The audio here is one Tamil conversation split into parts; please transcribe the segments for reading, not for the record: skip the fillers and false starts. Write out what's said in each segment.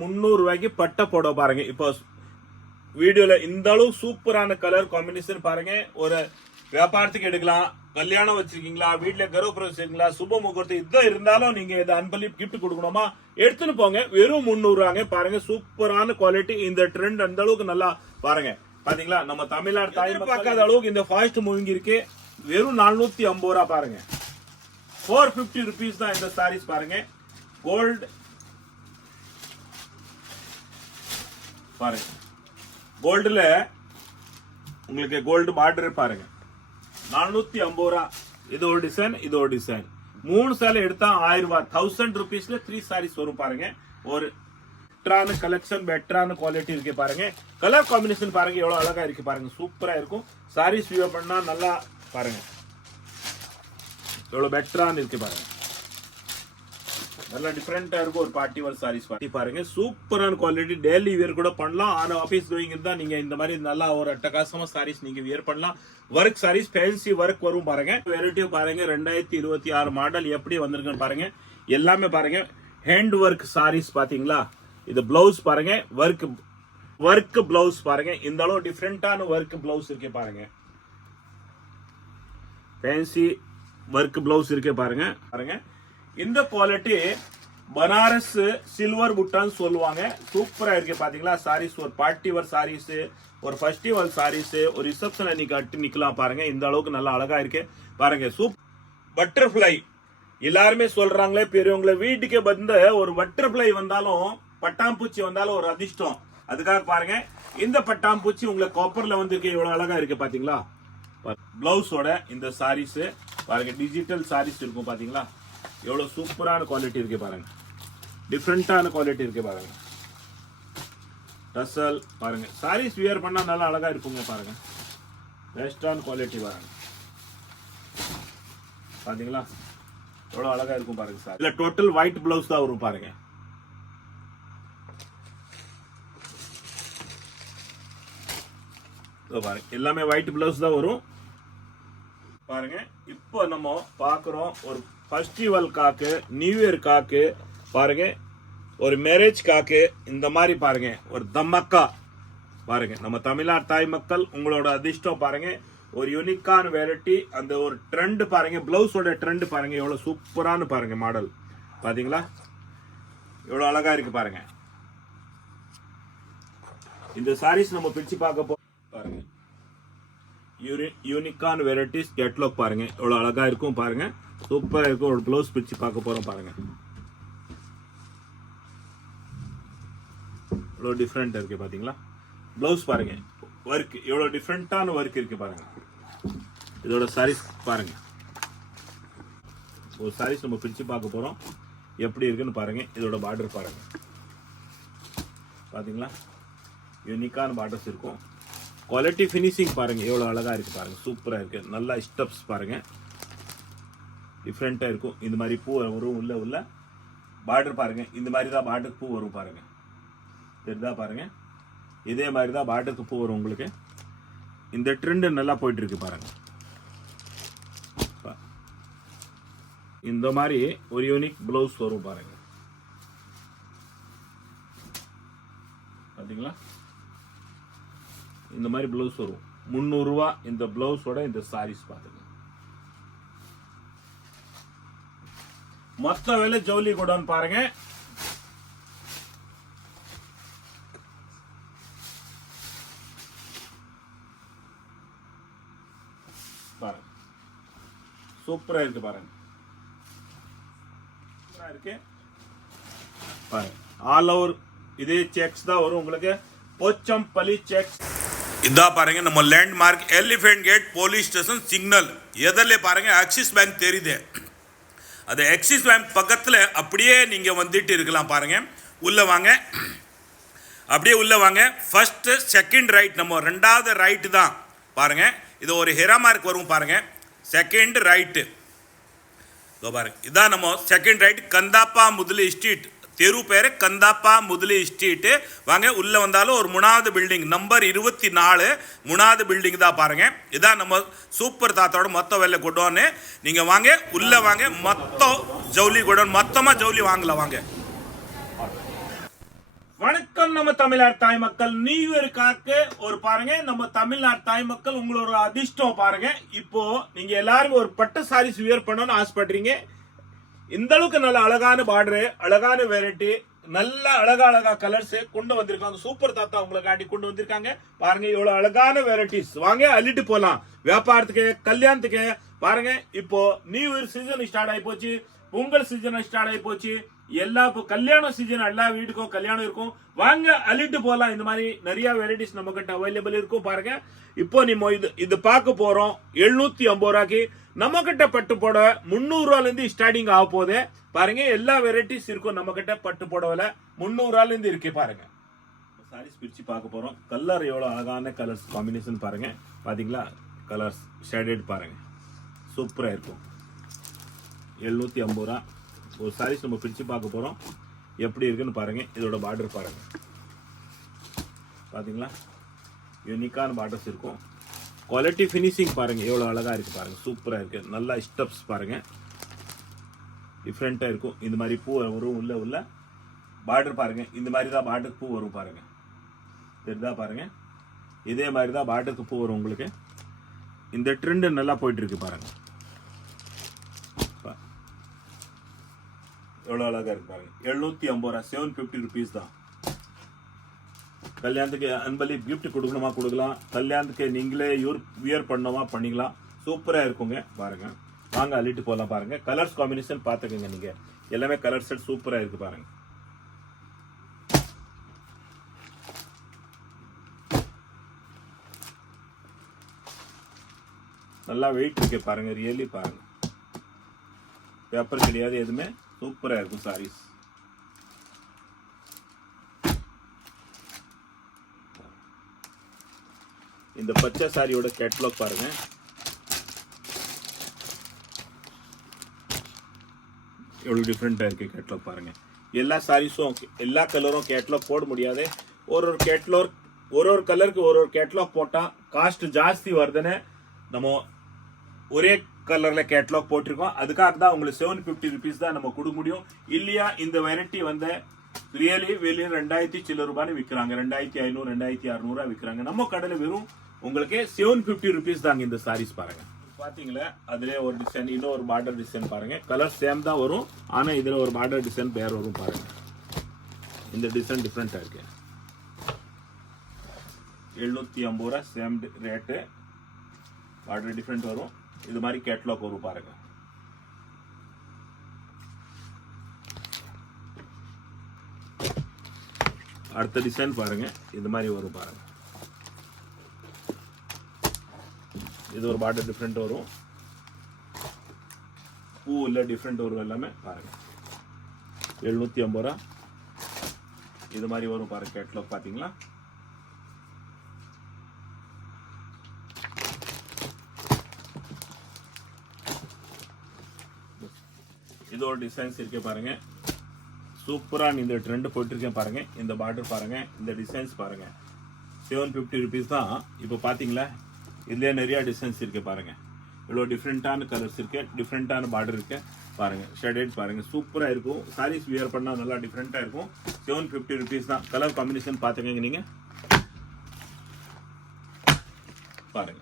300 ரூபாய்க்கு பட்டை போட பாருங்க. இப்போ வீடியோல இந்த அளவு சூப்பரான கலர் காம்பினேஷன் பாருங்க. ஒரு வியாபாரத்துக்கு எடுக்கலாம், கல்யாணம் வச்சிருக்கீங்களா, வீட்டுல கர்ப்பப்பிரவேசம் வச்சிருக்கீங்களா, சுப முகூர்த்தம் இதோ இருந்தாலும் நீங்க இதை அன்பளிப்பு கிஃப்ட் கொடுக்கணுமா எடுத்துன்னு போங்க. வெறும் 300 ரூபாங்க. பாருங்க சூப்பரான குவாலிட்டி. இந்த ட்ரெண்ட் அந்த அளவுக்கு நல்லா பாருங்க. பாத்தீங்களா, நம்ம தமிழ்நாடு தாய் பார்க்காத அளவுக்கு இந்த ஃபாஸ்ட் மூவிங் இருக்கு. வெறும் 450 ரூபா பாருங்க. 450 ருபீஸ் தான் இந்த சாரீஸ் பாருங்க. கோல்டு பாருங்க, கோல்டுல உங்களுக்கு கோல்டு பார்டர் பாருங்க. 450 ரூபா. இது ஒரு டிசைன், இது ஒரு டிசைன். 3 சேலை எடுத்தா 1000 ரூபாய். 1000 ருபீஸ்ல 3 சாரீஸ் வரும் பாருங்க. ஒரு பெட்டரான கலெக்ஷன், பெட்டரான குவாலிட்டி இருக்கு பாருங்க. கலர் காம்பினேஷன் பாருங்க எவ்வளவு அழகா இருக்கு பாருங்க. சூப்பரா இருக்கும். சாரீஸ் வியூ பண்ணா நல்லா பாருங்க எவ்வளவு பெட்டரான இருக்கு பாருங்க. நல்லா டிஃபரெண்டா இருக்கும். ஒரு பார்ட்டி வேர் சாரீஸ் பாருங்க. சூப்பரான குவாலிட்டி. டெய்லி வியர் கூட பண்ணலாம். ஆனா ஆபீஸ் கோயிங் இருந்தா நீங்க இந்த மாதிரி நல்லா ஒரு அட்டகாசமா சாரீஸ் நீங்க வியர் பண்ணலாம். ஒர்க் சாரீஸ், ஃபேன்சி ஒர்க் வரும் பாருங்க. வெரைட்டி பாருங்க. 2026 மாடல் எப்படி வந்திருக்குன்னு பாருங்க. எல்லாமே பாருங்க ஹேண்ட் ஒர்க் சாரீஸ். பாத்தீங்களா, இது பிளவுஸ் பாருங்க. ஒர்க் பிளவுஸ் பாருங்க. இந்த அளவு டிஃபரெண்டான ஒர்க் பிளவுஸ் இருக்கு பாருங்க. ஃபேன்சி ஒர்க் பிளவுஸ் இருக்கு பாருங்க. பாருங்க இந்த குவாலிட்டி பனாரஸ் சில்வர் புட்டான்னு சொல்லுவாங்க. சூப்பரா இருக்கு பாத்தீங்களா. சாரீஸ் ஒரு பார்ட்டி வேர் சாரீஸ், ஒரு ஃபெஸ்டிவல் சாரீஸ், ஒரு ரிசப்ஷன் நீங்க கட்டி நிக்கலாம் பாருங்க. இந்த அளவுக்கு நல்லா அழகா இருக்கு பாருங்க. பட்டர்ஃபிளை எல்லாருமே சொல்றாங்களே பெரியவங்கள, வீட்டுக்கு வந்து ஒரு பட்டர்ஃபிளை வந்தாலும் பட்டாம்பூச்சி வந்தாலும் ஒரு அதிர்ஷ்டம். அதுக்காக பாருங்க இந்த பட்டாம்பூச்சி உங்களுக்கு காப்பர்ல வந்து இவ்வளவு அழகா இருக்கு பாத்தீங்களா. பிளவுஸோட இந்த சாரீஸ் பாருங்க. டிஜிட்டல் சாரீஸ் இருக்கும் பாத்தீங்களா. எவ்வளவு சூப்பரான குவாலிட்டி இருக்கு பாருங்க. டிஃபரெண்டான குவாலிட்டி இருக்கு பாருங்க. டசல் பாருங்க. சாரீஸ் வியர் பண்ணா நல்லா அழகா இருக்குங்க பாருங்க. பெஸ்டான குவாலிட்டி பாருங்க. பாத்தீங்களா எவ்வளவு அழகா இருக்கும் பாருங்க. சார் இல்ல டோட்டல் ஒயிட் பிளவுஸ் தான் வரும் பாருங்க. பாருங்க எல்லாமே ஒயிட் பிளவுஸ் தான் வரும் பாருங்க. இப்போ நம்ம பாக்குறோம் ஒரு festival cock, new year cock பாருங்க, ஒரு மேரேஜ் காக்கு. இந்த மாதிரி பாருங்க ஒரு தம்மக்கா பாருங்க. நம்ம தமிழ்நாடு தாய் மக்கள் உங்களோட அதிர்ஷ்டம் பாருங்க. ஒரு யூனிக்கான வெரைட்டி. அந்த ஒரு ட்ரெண்ட் பாருங்க. பிளவுஸோட ட்ரெண்ட் பாருங்க எவ்வளவு சூப்பரான பாருங்க மாடல். பாத்தீங்களா எவ்வளவு அழகா இருக்கு பாருங்க. இந்த சாரீஸ் நம்ம பிரிச்சு பார்க்க பாருங்க. யூனிக்கான வெரைட்டிஸ் கேட்லாக் பாருங்க எவ்வளவு அழகா இருக்கும் பாருங்க. சூப்பரா இருக்கும். ஒரு ப்ளவுஸ் பிரிச்சு பார்க்க போறோம் பாருங்க. எவ்வளவு டிஃபரெண்ட் இருக்கு பாத்தீங்களா. ப்ளவுஸ் பாருங்க. ஒர்க் எவ்வளவு டிஃபரெண்டான ஒர்க் இருக்கு பாருங்க. இதோட சாரீஸ் பாருங்க. ஒரு சாரீஸ் நம்ம பிரிச்சு பார்க்க போறோம் எப்படி இருக்குன்னு பாருங்க. இதோட பார்டர் பாருங்க. பாத்தீங்களா யூனிக்கான பார்டர்ஸ் இருக்கும். குவாலிட்டி ஃபினிஷிங் பாருங்க எவ்வளவு அழகா இருக்கு பாருங்க. சூப்பரா இருக்கு. நல்லா ஸ்டெப்ஸ் பாருங்க. டிஃப்ரெண்டா இருக்கும். இந்த மாதிரி பூ வரும். உள்ள பார்டர் பாருங்க. இந்த மாதிரி தான் பார்டர் பூ வரும் பாருங்க. தெரியுதா பாருங்க. இதே மாதிரி தான் பார்டருக்கு பூ வரும் உங்களுக்கு. இந்த ட்ரெண்ட் நல்லா போயிட்டு இருக்கு பாருங்க. இந்த மாதிரி ஒரு யூனிக் பிளவுஸ் வரும் பாருங்க. பாத்தீங்களா இந்த மாதிரி பிளவுஸ் வரும். 300 ரூபா இந்த பிளவுஸோட இந்த சாரீஸ் பாத்துங்க. மொத்த விலை ஜவுளி குடோன் பாருங்க. பாருங்க சூப்பரா இருக்கு பாருங்க. இருக்கு பாருங்க. ஆல் ஓவர் இதே செக்ஸ் தான் வரும் உங்களுக்கு. போச்சம்பள்ளி செக்ஸ் இதா பாருங்க. நம்ம landmark elephant gate police station signal எதிரிலே பாருங்க ஆக்சிஸ் பேங்க் தெரியுது. அது ஆக்சிஸ் பேங்க் பக்கத்தில் அப்படியே நீங்கள் வந்துட்டு இருக்கலாம் பாருங்க. உள்ள வாங்க, அப்படியே உள்ள வாங்க. ஃபர்ஸ்ட் செகண்ட் ரைட், நம்ம ரெண்டாவது ரைட்டு தான் பாருங்க. இது ஒரு ஹெரா மார்க் வரும் பாருங்க. செகண்ட் ரைட்டு பாருங்க. இதான் நம்ம செகண்ட் ரைட். கந்தாப்பா முதலி ஸ்ட்ரீட் தெரு பேரு கந்தாப்பா முதலி ஸ்ட்ரீட். வாங்க உள்ள வந்தாலும் ஒரு 3வது பில்டிங் நம்பர் 24 3வது பில்டிங் தான் பாருங்க. இதான் நம்ம சூப்பர் தாத்தாவோட மொத்த வெள்ளை குடோன்னு. நீங்க வாங்க உள்ள வாங்க. மொத்த ஜவுளி குடோன் மொத்தமா ஜவுளி வாங்கலாம் வாங்க. வணக்கம் நம்ம தமிழ்நாடு தாய் மக்கள், நியூ இயருக்காக ஒரு பாருங்க, நம்ம தமிழ்நாடு தாய் மக்கள் உங்களோட அதிர்ஷ்டம் பாருங்க. இப்போ நீங்க எல்லாரும் ஒரு பட்டு சாரீஸ் வியர் பண்ணணும்னு ஆசைப்படுறீங்க. இந்த அளவுக்கு நல்ல அழகான பார்டர், அழகான வெரைட்டி, நல்ல அழகா கலர்ஸ் கொண்டு வந்திருக்காங்க. சூப்பர் தாத்தா உங்களை காட்டி கொண்டு வந்திருக்காங்க பாருங்க. இவ்வளவு அழகான வெரைட்டிஸ் வாங்க அள்ளிட்டு போலாம். வியாபாரத்துக்கு, கல்யாணத்துக்கு பாருங்க. இப்போ நியூ இயர் சீசன் ஸ்டார்ட் ஆகி போச்சு, பொங்கல் சீசன் ஸ்டார்ட் ஆகி போச்சு. எல்லா கல்யாண சீசன் எல்லா வீட்டுக்கும் கல்யாணம் இருக்கும். வாங்க அள்ளிட்டு போலாம். இந்த மாதிரி நிறைய வெரைட்டிஸ் நம்ம கிட்ட அவைலபிள் இருக்கும் பாருங்க. இப்போ நம்ம இது பார்க்க போறோம் 750 ரூபாய்க்கு. நம்ம கிட்ட பட்டு புடவை 300 ரூபாயில இருந்து ஸ்டார்டிங் ஆக போகுது பாருங்க. எல்லா வெரைட்டிஸ் இருக்கும் நம்ம கிட்ட. பட்டு புடவைல 300 ரூபாயில இருந்து இருக்கு பாருங்க. சாரீஸ் பிரிச்சு பார்க்க போறோம். கலர் எவ்வளவு அழகான கலர்ஸ் காம்பினேஷன் பாருங்க. பாத்தீங்களா, கலர்ஸ் ஷேடட் பாருங்க, சூப்பரா இருக்கும். 750 ரூபா ஒரு சாரீஸ் நம்ம பிரிச்சு பார்க்க போறோம். எப்படி இருக்குன்னு பாருங்க. இதோட பார்டர் பாருங்க, பாத்தீங்களா, யூனிக்கான பார்டர்ஸ் இருக்கும். குவாலிட்டி ஃபினிஷிங் பாருங்க எவ்வளவு அழகா இருக்கு பாருங்க, சூப்பரா இருக்கு. நல்லா ஸ்டெப்ஸ் பாருங்க, டிஃப்ரெண்டா இருக்கும். இந்த மாதிரி பூ வரும் உள்ள பார்டர் பாருங்க. இந்த மாதிரி தான் பார்டர் பூ வரும் பாருங்க, தெரியுதா பாருங்க. இதே மாதிரி தான் பார்டருக்கு பூ வரும் உங்களுக்கு. இந்த ட்ரெண்ட் நல்லா போயிட்டு இருக்கு பாருங்க. எவ்வளவு அழகா இருக்கு பாருங்க. 750 ரூபா, 750 ருபீஸ் தான். கல்யாணத்துக்கு அன்பலி கிஃப்ட் கொடுக்கலாம். கல்யாணத்துக்கு நீங்களே வியர் பண்ணணுமா பண்ணிக்கலாம். சூப்பரா இருக்குங்க பாருங்க. வாங்க அள்ளிட்டு போலாம் பாருங்க. கலர்ஸ் காம்பினேஷன் பாத்துக்கங்க நீங்க. எல்லாமே கலர் செட் சூப்பரா இருக்கு பாருங்க. நல்லா வெயிட் இருக்கு பாருங்க, ரியலி பாருங்க. பேப்பர் கிடையாது எதுவுமே, சூப்பரா இருக்கும் சாரீஸ். இந்த பச்சை சாரியோட கேட்லாக் பாருங்க. எவ்வளவு டிஃப்ரெண்டா இருக்கு கேட்லாக் பாருங்க. எல்லா சாரீஸும் எல்லா கலரும் கேட்லாக் போட முடியாது. ஒரு கேட்லாக் ஒரு கலருக்கு ஒரு கேட்லாக் போட்டா காஸ்ட் ஜாஸ்தி வருதுன்னு நம்ம ஒரே கலர்ல கேட்லாக் போட்டிருக்கோம். அதுக்காக தான் உங்களுக்கு 750 ருபீஸ் தான் நம்ம கொடுக்க முடியும். இல்லையா இந்த வெரைட்டி வந்து ரியலி வெளியே 2000 சில்லர் ரூபாய் விற்கிறாங்க. 2500 2600 விற்கிறாங்க. நம்ம கடையில வெறும் உங்களுக்கு 750 ருபீஸ் தாங்க இந்த சாரீஸ் பாருங்க. பாத்தீங்களா, அதுல ஒரு டிசைன், இன்னொரு பார்டர் டிசைன் பாருங்க. கலர் சேம் தான் வரும், ஆனா இதுல ஒரு பார்டர் டிசைன் வேற வரும் பாருங்க. இந்த டிசைன் டிஃப்ரெண்டா இருக்கு. 750 ரூபாய் சேம் ரேட்டு, பார்டர் டிஃப்ரெண்ட் வரும். இது மாதிரி கேட்லாக் வரும் பாருங்க. அடுத்த டிசைன் பாருங்க, இது மாதிரி வரும் பாருங்க. இது ஒரு பார்டர் டிஃப்ரெண்ட் வரும், பூ இல்ல டிஃப்ரெண்ட் வரும் எல்லாமே பாருங்க. 750 ரூபா இது மாதிரி வரும் பாருங்க கேட்லாக். பாத்தீங்களா, இது ஒரு டிசைன்ஸ் இருக்கு பாருங்க. சூப்பரா இந்த ட்ரெண்ட் போயிட்டு இருக்கேன் பாருங்க. இந்த பார்டர் பாருங்க, இந்த டிசைன்ஸ் பாருங்க. 750 ருபீஸ் தான். இப்போ பாத்தீங்களா, இதுல நிறைய டிசைன்ஸ் இருக்கு பாருங்க. இவ்வளவு டிஃப்ரெண்டான கலர்ஸ் இருக்கு, டிஃப்ரெண்டான பார்டர் இருக்கு பாருங்க. ஷேடட் பாருங்க, சூப்பரா இருக்கும். சாரீஸ் வியர் பண்ணா நல்லா டிஃப்ரெண்டா இருக்கும். 750 ருபீஸ் தான். கலர் காம்பினேஷன் பாத்துக்கங்க நீங்க பாருங்க.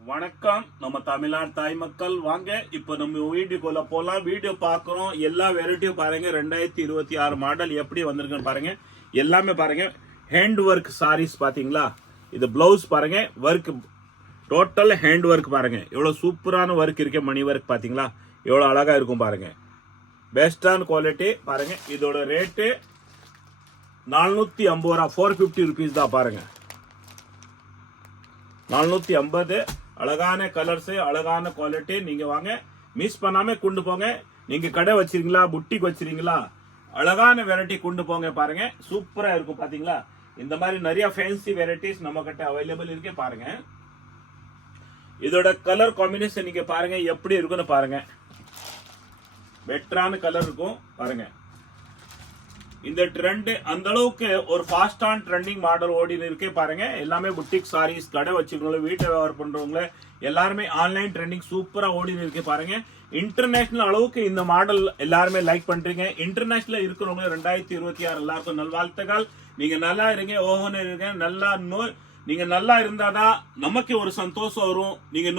வணக்கம் நம்ம தமிழ்நாடு தாய் மக்கள், வாங்க இப்போ நம்ம வீடியோக்குள்ள போலாம். வீடியோ பாக்குறோம், எல்லா வெரைட்டியும் பாருங்க. 2026 மாடல் எப்படி வந்திருக்குன்னு பாருங்க. எல்லாமே பாருங்க ஹேண்ட் ஒர்க் சாரீஸ். பாத்தீங்களா, இது பிளவுஸ் பாருங்க, ஒர்க் டோட்டல் ஹேண்ட் ஒர்க் பாருங்க. எவ்வளவு சூப்பரான ஒர்க் இருக்கு, மணி ஒர்க். பாத்தீங்களா எவ்வளவு அழகா இருக்கும் பாருங்க. பெஸ்டான குவாலிட்டி பாருங்க. இதோட ரேட்டு 450 ரூபா, 450 ருபீஸ் தான் பாருங்க. 450. அழகான கலர்ஸ், அழகான குவாலிட்டி. நீங்க வாங்க, மிஸ் பண்ணாம கொண்டு போங்க. நீங்க கடை வச்சிருக்கீங்களா, புட்டிக் வச்சிருக்கீங்களா, அழகான வெரைட்டி கொண்டு போங்க பாருங்க. சூப்பரா இருக்கும். பாத்தீங்களா, இந்த மாதிரி நிறைய ஃபேன்சி வெரைட்டிஸ் நம்ம கிட்ட அவைலபிள் இருக்கு பாருங்க. இதோட கலர் காம்பினேஷன் நீங்க பாருங்க எப்படி இருக்குன்னு பாருங்க. பெட்டரான கலர் இருக்கும் பாருங்க. இந்த ட்ரெண்ட் அந்த அளவுக்கு ஒரு ஃபாஸ்டான ட்ரெண்டிங் மாடல் ஓடி இருக்கே பாருங்க. எல்லாமே புட்டிக் சாரீஸ், கடை வச்சுக்கணும், வீட்டை வியாபாரம் பண்றவங்க எல்லாருமே ஆன்லைன் ட்ரெண்டிங் சூப்பரா ஓடின்னு இருக்கு பாருங்க. இன்டர்நேஷனல் அளவுக்கு இந்த மாடல் எல்லாருமே லைக் பண்றீங்க. இன்டர்நேஷனல் இருக்கிறவங்க 2026 எல்லாருக்கும் நல்வாழ்த்துக்கள். நீங்க நல்லா இருங்க, ஓஹோன்னு இருங்க. நீங்க நல்லா இருந்தாதான் நமக்கு ஒரு சந்தோஷம் வரும். நீங்க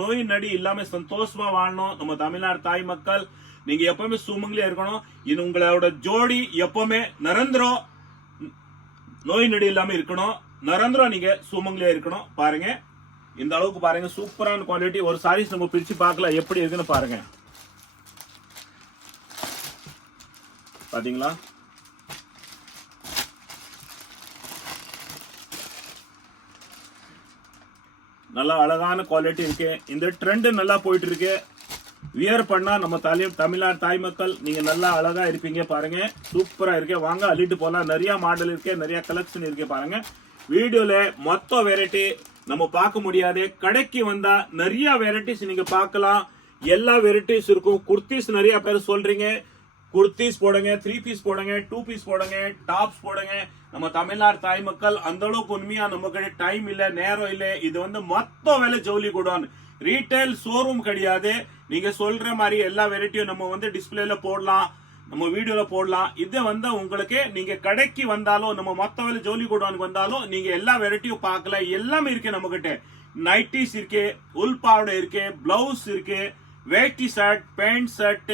நோய் நடி இல்லாம சந்தோஷமா வாழணும். நம்ம தமிழ்நாடு தாய் மக்கள் நீங்க எப்பவுமே சுமங்கலியா இருக்கணும். இது உங்களோட ஜோடி எப்பவுமே நிரந்தரம் நோய் நடி இல்லாம இருக்கணும். நிரந்தரம் நீங்க சுமங்கலியா இருக்கணும். பாருங்க இந்த அளவுக்கு பாருங்க, சூப்பரான குவாலிட்டி. ஒரு சாரீஸ் நம்ம பிரிச்சு பார்க்கலாம் எப்படி இருக்குன்னு பாருங்க. பாத்தீங்களா? நல்லா அழகான குவாலிட்டி இருக்கு. இந்த ட்ரெண்ட் நல்லா போயிட்டு இருக்கு. வியர் பண்ணா நம்ம தமிழ்நாடு தாய் மக்கள் நீங்க நல்லா அழகா இருப்பீங்க. பாருங்க சூப்பரா இருக்கு. வாங்க அள்ளிட்டு போலாம். நிறைய மாடல் இருக்கு, நிறைய கலெக்ஷன் இருக்கு. பாருங்க வீடியோல மொத்த வெரைட்டி நம்ம பார்க்க முடியாது. கடைக்கு வந்தா நிறைய வெரைட்டிஸ் நீங்க பார்க்கலாம். எல்லா வெரைட்டிஸ் இருக்கும். குர்த்திஸ் நிறைய பேர் சொல்றீங்க, குர்த்திஸ் போடுங்க, 3 பீஸ் போடுங்க, 2 பீஸ் போடுங்க, டாப்ஸ் போடுங்க. நம்ம தமிழ்நாடு தாய் மக்கள் அந்த அளவுக்கு உண்மையா நமக்கு டைம் இல்ல, நேரம் இல்ல. இது வந்து மொத்த வேலை ஜவுளி கூடான், ரீட்டைல் ஷோரூம் கிடையாது. நீங்க சொல்ற மாதிரி எல்லா வெரைட்டியும் நம்ம வந்து டிஸ்பிளேல போடலாம், நம்ம வீடியோல போடலாம். இது வந்து உங்களுக்கு நீங்க கடைக்கு வந்தாலும் நம்ம மொத்த வேலை ஜவுளி கூடானுக்கு வந்தாலும் நீங்க எல்லா வெரைட்டியும் பார்க்கல. எல்லாமே இருக்கு நம்ம கிட்ட. நைட்டிஸ் இருக்கு, உள் பாவடை இருக்கு, பிளவுஸ் இருக்கு, வேட்டி shirt, pant shirt,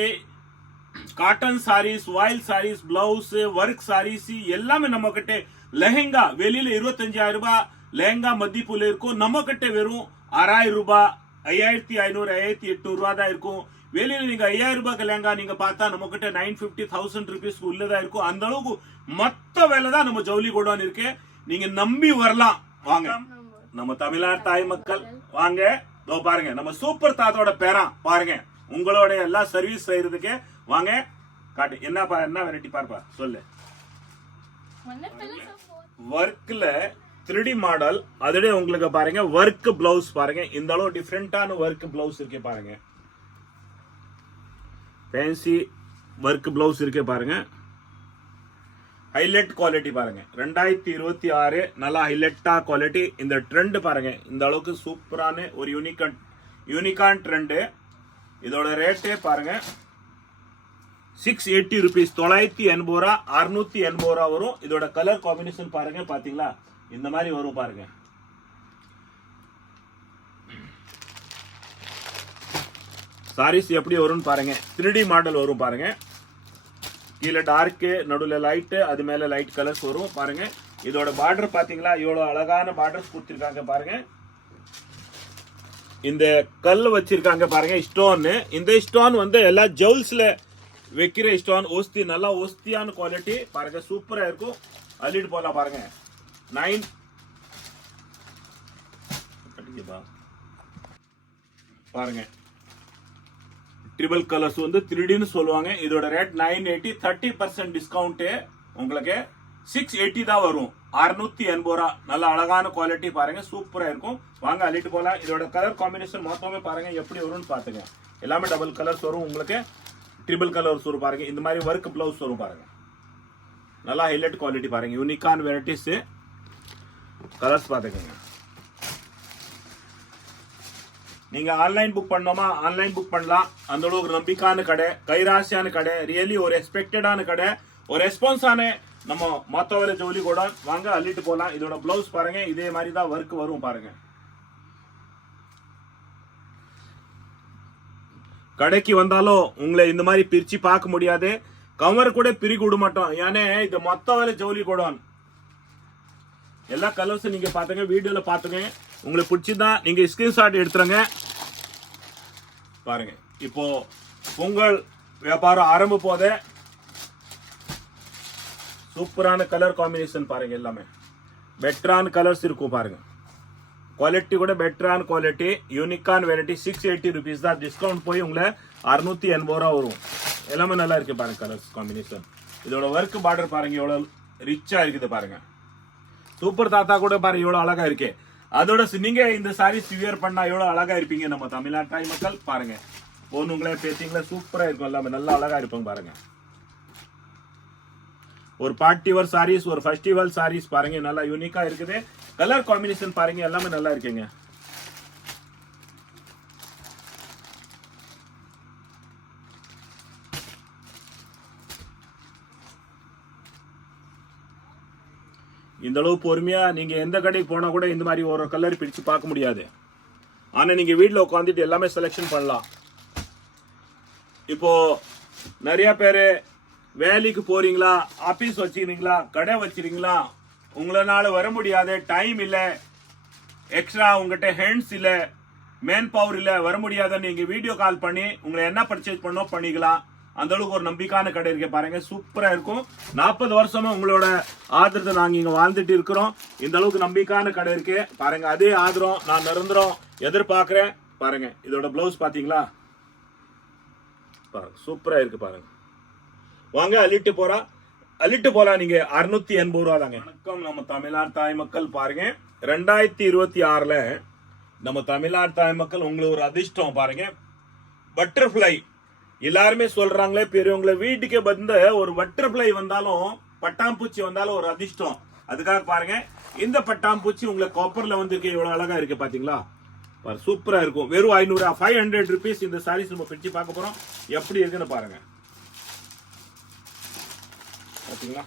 cotton sarees, voile sarees, blouse, work saris எல்லாமே நம்ம கிட்ட. லெஹங்கா வெளியில 25,000 ரூபாய் லெஹங்கா மதிப்புல இருக்கும். நம்ம கிட்ட வெறும் 6,000 ரூபாய், 5,500, 5,800 ரூபாய் தான் இருக்கும். வெளியில நீங்க 5,000 ரூபாய்க்கு லெஹங்கா நீங்க பார்த்தா நம்ம கிட்ட 950, 1000 ருபீஸ் உள்ளதா இருக்கும். அந்த அளவுக்கு மொத்த வேலை தான் நம்ம ஜவுளி கூடான் இருக்கு. நீங்க நம்பி வரலாம். வாங்க நம்ம தமிழ்நாடு தாய் மக்கள் வாங்க. பாருங்க நம்ம சூப்பர் தாத்தோட பேரா பாருங்க. உங்களோட எல்லா சர்வீஸ் செய்யறதுக்கு வாங்க. காட்டு என்ன வெரைட்டி பார்ப்பா சொல்லு. ஒர்க்ல 3D மாடல், அதோட உங்களுக்கு பாருங்க ஒர்க் பிளவுஸ் பாருங்க. இந்த அளவு டிஃபரெண்டான ஒர்க் பிளவுஸ் இருக்கு பாருங்க. ஃபேன்சி ஒர்க் பிளவுஸ் இருக்கு பாருங்க. ஹைலைட் குவாலிட்டி பாருங்க. 2026 நல்லா ஹைலைட்டா குவாலிட்டி. இந்த ட்ரெண்ட் பாருங்க. இந்த அளவுக்கு சூப்பரான ஒரு யூனிகான் ட்ரெண்ட். இதோட ரேட்டே பாருங்க 680 ருபீஸ், 980 ரூபா, 680 ரூபா வரும். இதோட கலர் காம்பினேஷன் பாருங்க. பாத்தீங்களா இந்த மாதிரி வரும் பாருங்க. சாரீஸ் எப்படி வரும்னு பாருங்க. 3D மாடல் வரும் பாருங்க. கீழே டார்க், நடுவுல லைட், அது மேல லைட் கலர்ஸ் வரும் பாருங்க. இதோட பார்டர் பாத்தீங்களா இவ்வளவு அழகான பார்டர்ஸ் கொடுத்திருக்காங்க பாருங்க. இந்த கல் வச்சிருக்காங்க பாருங்க ஸ்டோன். இந்த ஸ்டோன் வந்து எல்லா ஜவுல்ஸ்ல வைக்கிற ஸ்டோன். ஒஸ்தி நல்லா ஒஸ்தியான குவாலிட்டி பாருங்க. சூப்பரா இருக்கும். அள்ளிட்டு போலாம் பாருங்க. 9 பாருங்க. ட்ரிபிள் கலர்ஸ் வந்து 3Dன்னு சொல்லுவாங்க. இதோட ரேட் 980, 30% டிஸ்கவுண்ட் உங்களுக்கு 680 தான் வரும். 680 ரூபா. நல்ல அழகான குவாலிட்டி பாருங்க. சூப்பரா இருக்கும். வாங்க அள்ளிட்டு போலாம். இதோட கலர் காம்பினேஷன் மொத்தமே பாருங்க எப்படி வரும்னு பாத்துங்க. எல்லாமே டபுள் கலர்ஸ் வரும் உங்களுக்கு. ட்ரிபிள் கலர்ஸ் வரும் பாருங்க. இந்த மாதிரி ஒர்க் பிளவுஸ் வரும் பாருங்க. நல்லா ஹைலைட் குவாலிட்டி பாருங்க. யூனிகான் வெரைட்டிஸ் கலர்ஸ் பாத்துக்கங்க. நீங்க ஆன்லைன் புக் பண்ணோமா ஆன்லைன் புக் பண்ணலாம். அந்த அளவுக்கு நம்பிக்கையான கடை, கைராசியான கடை, ரியலி ஒரு எக்ஸ்பெக்டடான கடை, ஒரு ரெஸ்பான்ஸான நம்ம மொத்த வேலை ஜவுளி கூட. வாங்க அள்ளிட்டு போலாம். இதோட பிளவுஸ் பாருங்க. இதே மாதிரி தான் ஒர்க் வரும் பாருங்க. கடைக்கு வந்தாலும் உங்களை இந்த மாதிரி பிரிச்சு பார்க்க முடியாது. கவர் கூட பிரிக்க விட மாட்டோம். ஏன்னா இது மொத்த வேலை ஜவுளி கூட. எல்லா கலர்ஸ் நீங்க பாத்துங்க, வீடியோல பாத்துங்க. உங்களுக்கு பிடிச்சிதான் நீங்க ஸ்கிரீன்ஷாட் எடுத்துருங்க பாருங்க. இப்போ பொங்கல் வியாபாரம் ஆரம்ப போதே சூப்பரான கலர் காம்பினேஷன் பாருங்க. எல்லாமே பெட்டரான கலர்ஸ் இருக்கும் பாருங்க. குவாலிட்டி கூட பெட்டரான குவாலிட்டி. யூனிகான் வெரைட்டி 680 ருபீஸ் தான். டிஸ்கவுண்ட் போய் உங்களை 680 ரூபா வரும். எல்லாமே நல்லா இருக்கு பாருங்க கலர்ஸ் காம்பினேஷன். இதோட ஒர்க் பார்டர் பாருங்க எவ்வளவு ரிச்சா இருக்குது பாருங்க. சூப்பர் தாத்தா கூட பாருங்க எவ்வளவு அழகா இருக்கு. அதோட நீங்க இந்த சாரீஸ் வியர் பண்ணா எவ்வளவு அழகா இருப்பீங்க நம்ம தமிழ்நாட்டு தாய் மக்கள் பாருங்க. பொண்ணுங்களே பேத்திங்களே சூப்பரா இருக்கும். எல்லாமே நல்லா அழகா இருப்பாங்க பாருங்க. ஒரு பார்ட்டி வேர் சாரீஸ், ஒரு ஃபெஸ்டிவல் சாரீஸ் பாருங்க. நல்லா யூனிக்கா இருக்குது. கலர் காம்பினேஷன் பாருங்க. எல்லாமே நல்லா இருக்குங்க. இந்த அளவு பொறுமையா நீங்க எந்த கடைக்கு போனா கூட இந்த மாதிரி ஒரு கலர் பிரிச்சு பார்க்க முடியாது. ஆனா நீங்க வீட்டில் உட்காந்துட்டு எல்லாமே செலெக்ஷன் பண்ணலாம். இப்போ நிறைய பேர் வேலைக்கு போறீங்களா, ஆபீஸ் வச்சிருக்கீங்களா, கடை வச்சிருக்கீங்களா, உங்களால வர முடியாது, டைம் இல்லை, எக்ஸ்ட்ரா உங்ககிட்ட ஹேண்ட்ஸ் இல்லை, மேன் பவர் இல்லை, வர முடியாத நீங்க வீடியோ கால் பண்ணி உங்களை என்ன பர்ச்சேஸ் பண்ணோம் பண்ணிக்கலாம். அந்த அளவுக்கு ஒரு நம்பிக்கையான கடை இருக்கு பாருங்க, சூப்பரா இருக்கும். 40 வருஷமா உங்களோட ஆதரத்தை நாங்க இங்க வாழ்ந்துட்டு இருக்கிறோம். இந்த அளவுக்கு நம்பிக்கையான கடை இருக்கு பாருங்க. அதே ஆதரம் நான் நிரந்தரம் எதிர்பார்க்கிறேன் பாருங்க. இதோட பிளவுஸ் பாத்தீங்களா, பாருங்க சூப்பரா இருக்கு பாருங்க. வாங்க அள்ளிட்டு போலாம். நீங்க 680 ரூபா தாங்க. வணக்கம் நம்ம தமிழ்நாடு தாய் மக்கள். பாருங்க 2026ல நம்ம தமிழ்நாடு தாய் மக்கள் உங்களுக்கு ஒரு அதிர்ஷ்டம் பாருங்க. பட்டர்ஃபிளை எல்லாருமே சொல்றாங்களே பெரியவங்களை, வீட்டுக்கு வந்து ஒரு பட்டர்ஃபிளை வந்தாலும் பட்டாம்பூச்சி வந்தாலும் ஒரு அதிர்ஷ்டம். அதுக்காக பாருங்க இந்த பட்டாம்பூச்சி உங்களுக்கு காப்பர்ல வந்திருக்கு, இவ்வளவு அழகா இருக்கு பாத்தீங்களா, சூப்பரா இருக்கும். வெறும் 500 500 ருபீஸ் இந்த சாரீஸ் நம்ம பிரிச்சு பார்க்க போறோம். எப்படி இருக்குன்னு பாருங்க பாத்தீங்களா.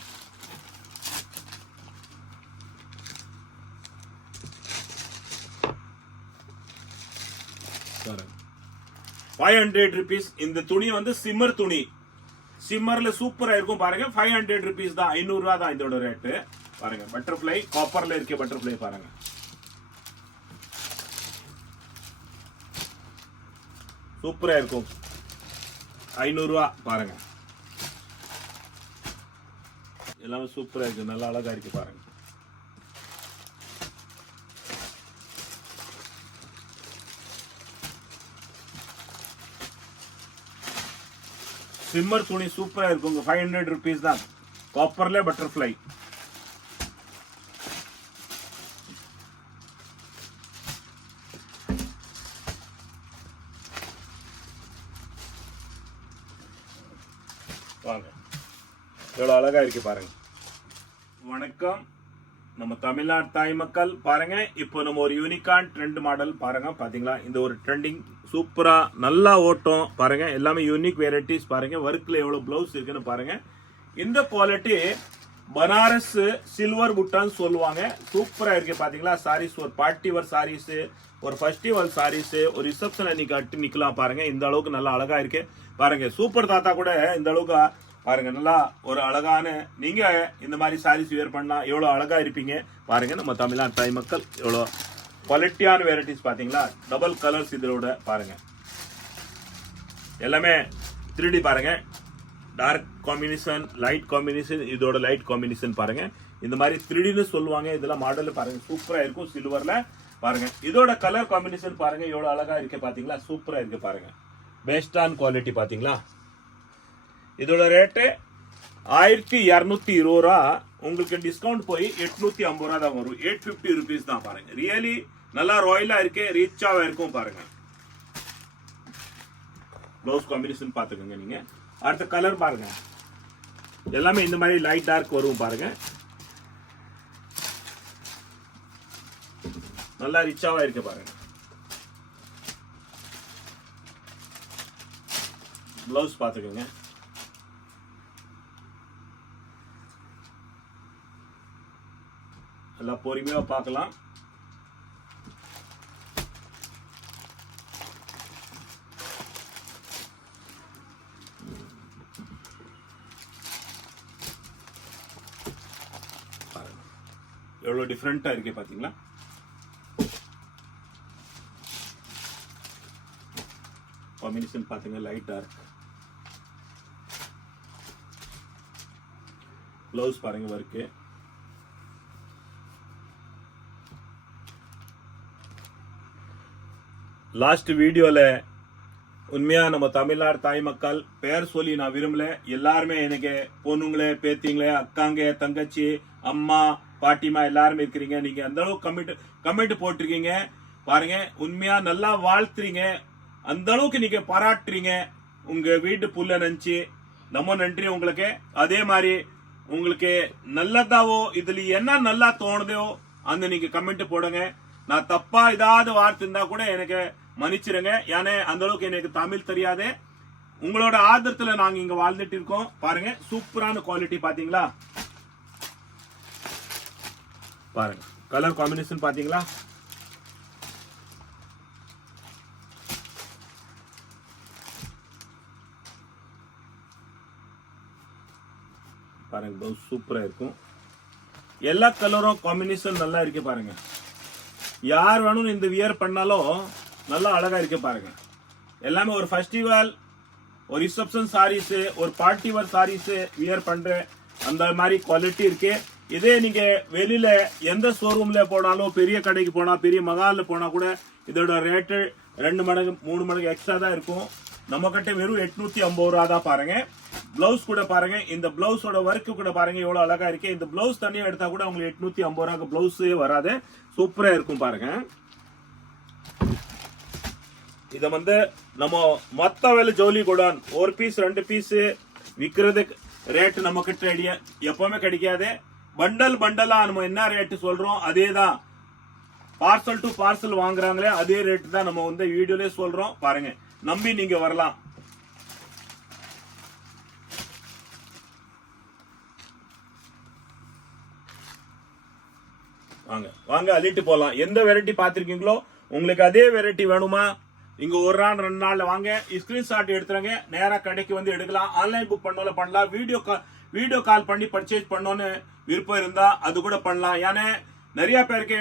பாருங்க 500 ருபீஸ். இந்த துணி வந்து சிம்மர் துணி, சிம்மர்ல சூப்பரா இருக்கும் பாருங்க. 500 ருபீஸ் தான், 500 ரூபா தான் இதோட ரேட்டு பாருங்க. பட்டர்ஃபிளை காப்பர்ல இருக்க பட்டர்ஃபிளை பாருங்க, சூப்பரா இருக்கும். 500 ரூபா பாருங்க. எல்லாமே சூப்பரா இருக்கு, நல்லா அழகா இருக்கு பாருங்க. சிம்மர் துணி சூப்பரா இருக்கும். 500 ருபீஸ் தான், காப்பர்ல பட்டர்ஃபிளை. வாங்க எவ்வளவு அழகா இருக்கு பாருங்க. வணக்கம் நம்ம தமிழ்நாடு தாய் மக்கள். பாருங்க இப்போ நம்ம ஒரு யூனிகான் ட்ரெண்ட் மாடல் பாருங்க பாத்தீங்களா. இந்த ஒரு ட்ரெண்டிங் சூப்பரா நல்லா ஓட்டம் பாருங்க. எல்லாமே யூனிக் வெரைட்டிஸ் பாருங்க. ஒர்க்ல எவ்வளவு பிளவுஸ் இருக்குன்னு பாருங்க. இந்த குவாலிட்டி பனாரஸ் சில்வர் புட்டான்னு சொல்லுவாங்க. சூப்பரா இருக்கு பாத்தீங்களா. சாரீஸ் ஒரு பார்ட்டி வேர் சாரீஸ், ஒரு ஃபெஸ்டிவல் சாரீஸ், ஒரு ரிசப்ஷன் அன்னைக்கு கட்டி நிக்கலாம் பாருங்க. இந்த அளவுக்கு நல்லா அழகா இருக்கு பாருங்க. சூப்பர் தாத்தா கூட இந்த அளவுக்கு பாருங்க நல்லா ஒரு அழகான, நீங்க இந்த மாதிரி சாரீஸ் வியர் பண்ணா எவ்வளவு அழகா இருப்பீங்க பாருங்க. நம்ம தமிழ்நாடு தாய் மக்கள் எவ்வளவு குவாலிட்டியான வெரைட்டிஸ் பாத்தீங்களா. டபுள் கலர்ஸ் இதோட பாருங்க. எல்லாமே 3D பாருங்க. டார்க் காம்பினேஷன், லைட் காம்பினேஷன், இதோட லைட் காம்பினேஷன் பாருங்க. இந்த மாதிரி 3Dன்னு சொல்லுவாங்க. இதெல்லாம் மாடல் பாருங்க சூப்பரா இருக்கும். சில்வர்ல பாருங்க. இதோட கலர் காம்பினேஷன் பாருங்க எவ்வளவு அழகா இருக்கு பாத்தீங்களா. சூப்பரா இருக்கு பாருங்க. பெஸ்டான குவாலிட்டி பாத்தீங்களா. இதோட ரேட்டு 1220 ரூபா. உங்களுக்கு டிஸ்கவுண்ட் போய் 850 ரூபா தான் வரும். 850 ருபீஸ் தான் பாருங்க. ரியலி நல்லா ராயலா இருக்கு, ரீச்சாவா இருக்கும் பாருங்க. ப்ளவுஸ் காம்பினேஷன் பாத்துக்கோங்க நீங்க. அடுத்த கலர் பாருங்க. எல்லாமே இந்த மாதிரி லைட் டார்க் வரும் பாருங்க. நல்லா ரிச்சாவா இருக்கு பாருங்க. ப்ளவுஸ் பாத்துக்கோங்க. நல்லா பொறுமையா பார்க்கலாம். எவ்வளவு டிஃபரெண்டா இருக்கு பாத்தீங்களா. காம்பினேஷன் பாத்தீங்க லைட் டார்க். ப்ளவுஸ் பாருங்க ஒர்க்கு. லாஸ்ட் வீடியோல உண்மையா நம்ம தமிழ்நாடு தாய் மக்கள் பெயர் சொல்லி நான் விரும்பல. எல்லாருமே எனக்கு பொண்ணுங்களே, பேத்திங்களே, அக்காங்க, தங்கச்சி, அம்மா, பாட்டிமா எல்லாருமே இருக்கிறீங்க. நீங்க அந்த அளவுக்கு கமெண்ட் போட்டிருக்கீங்க பாருங்க. உண்மையா நல்லா வாழ்த்துறீங்க. அந்த அளவுக்கு நீங்க பாராட்டுறீங்க. உங்க வீட்டு புள்ள நினைச்சு நம்ம நன்றி உங்களுக்கு. அதே மாதிரி உங்களுக்கு நல்லதாவோ இதுல என்ன நல்லா தோணுதோ அந்த நீங்க கமெண்ட் போடுங்க. நான் தப்பா ஏதாவது வார்த்தை இருந்தா கூட எனக்கு மன்னிச்சிருங்க. ஏன்னா அந்த அளவுக்கு எனக்கு தமிழ் தெரியாது. உங்களோட ஆதரத்துல நாங்க இங்க வாழ்ந்துட்டு இருக்கோம் பாருங்க. சூப்பரான குவாலிட்டி பாத்தீங்களா. பாருங்க கலர் காம்பினேஷன் பாத்தீங்களா? பாருங்க ப்ளவுஸ் சூப்பரா இருக்கும். எல்லா கலரும் காம்பினேஷன் நல்லா இருக்கு பாருங்க. யார் வேணும் இந்த வியர் பண்ணாலும் நல்லா அழகா இருக்கு பாருங்க. எல்லாமே ஒரு ஃபெஸ்டிவல், ஒரு ரிசப்ஷன் சாரீஸ், ஒரு பார்ட்டி வேர் சாரீஸ் வியர் பண்ற அந்த மாதிரி குவாலிட்டி இருக்கு. இதே நீங்க வெளியில எந்த ஷோரூம்ல போனாலும், பெரிய கடைக்கு போனா, பெரிய மகால்ல போனா கூட இதோட ரேட்டு 2 மடங்கு 3 மடங்கு எக்ஸ்ட்ரா தான் இருக்கும். நம்ம கிட்ட வெறும் 850 ரூபா தான் பாருங்க. பிளவுஸ் கூட பாருங்க, இந்த பிளவுஸோட ஒர்க் கூட பாருங்க எவ்வளவு அழகா இருக்கு. இந்த பிளவுஸ் தனியா எடுத்தா கூட உங்களுக்கு 850 ரூபாய்க்கு பிளவுஸே வராது, சூப்பரா இருக்கும் பாருங்க. இத வந்து நம்ம மொத்த வேலை ஜவுளி கோடான் 1 பீஸ் 2 பீஸ் விக்கிறது ரேட் நம்ம கிட்ட எப்பவுமே கிடைக்காது. பண்டல் பண்டலா நம்ம என்ன ரேட் சொல்றோம் அதே தான். பார்சல் டு பார்சல் வாங்குறாங்களே அதே ரேட் தான் நம்ம வந்து வீடியோலயே சொல்றோம் பாருங்க. நம்பி நீங்க வரலாம். வாங்க வாங்க அள்ளிட்டு போலாம். எந்த வெரைட்டி பாத்திருக்கீங்களோ உங்களுக்கு அதே வெரைட்டி வேணுமா, இங்க ஒரு நாள் 2 நாள்ல வாங்க, ஸ்கிரீன்ஷாட் எடுத்துறங்க, நேரா கடைக்கு வந்து எடுக்கலாம். ஆன்லைன் புக் பண்ணாலும் பண்ணலாம், வீடியோ கால் பண்ணி பர்ச்சேஸ் பண்ணோன்னு விருப்பம் இருந்தா அது கூட பண்ணலாம். ஏன்னா நிறைய பேருக்கு